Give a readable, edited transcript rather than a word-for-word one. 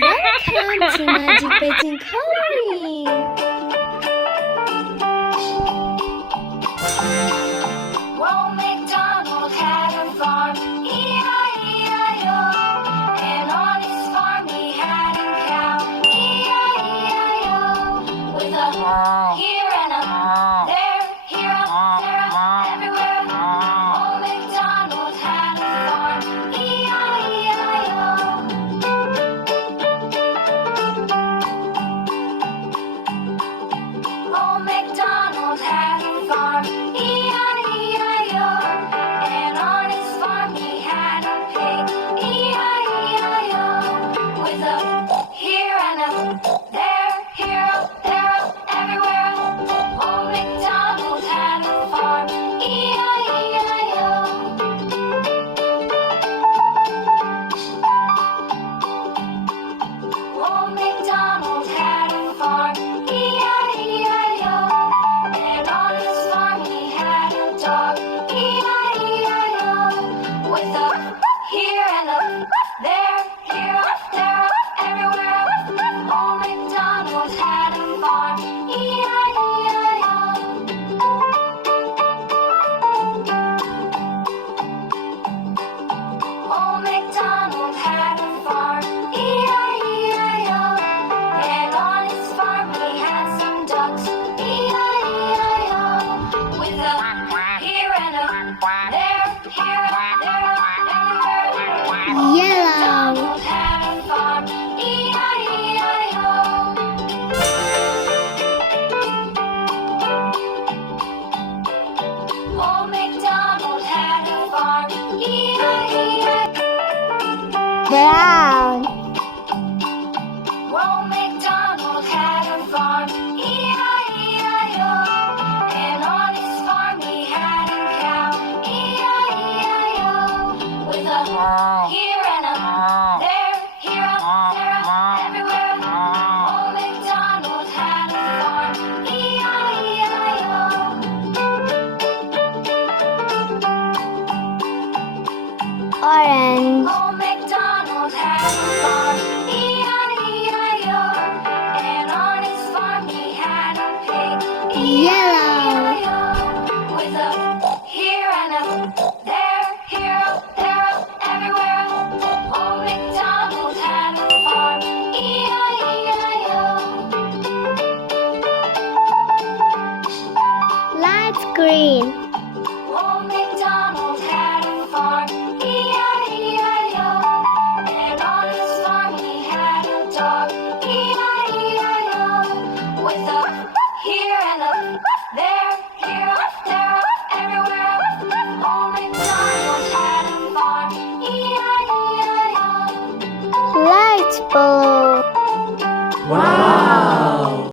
Welcome to Magic Painting Coloring. Old MacDonald had a farm, E-I-E-I-O. And on his farm he had a cow, E-I-E-I-O. With a here and a there, here a there, everywhere. Old MacDonald had a farm, E-I-E-I-O. Old MacDonald had a farm, E-I-E-I-O. And on his farm he had a pig, E-I-E-I-O. With a here and a there, here a there, everywhere. Old MacDonald had a farm, E-I-E-I-O. Old MacDonald had a farm, E-I-E-I-O. And on his farm he had a dog, E-I-E-I-O. With a here and a there, here, there, everywhere. Old MacDonald had a farm, E-I-E-I-O. Old MacDonald had a farm, E-I-E-I-O. And on his farm he had some ducks, E-I-E-I-O. With a here and a there, here, there, everywhere. Yellow. MacDonald had a farm, E-I-E-I-O. Old MacDonald had a farm, E-I-E-I-O. Brown. Old MacDonald had a farm, E-I-E-I-O. And on his farm he had a cow, E-I-E-I-O. With a here and a there, here a there, everywhere. Old MacDonald had a farm, E-I-E-I-O. Orange. Old MacDonald had a farm, E-I-E-I-O. And on his farm he had a pig, E-I-E-I-O. With a here and a there, here a there, everywhere. Old MacDonald had a farm, E-I-E-I-O. Light green. Old MacDonald had a farm, E-I-E-I-O. And on his farm he had a dog, E-I-E-I-O. With a here and a there, here, there, everywhere. Old MacDonald had a farm, E-I-E-I-O. Light blue. Wow!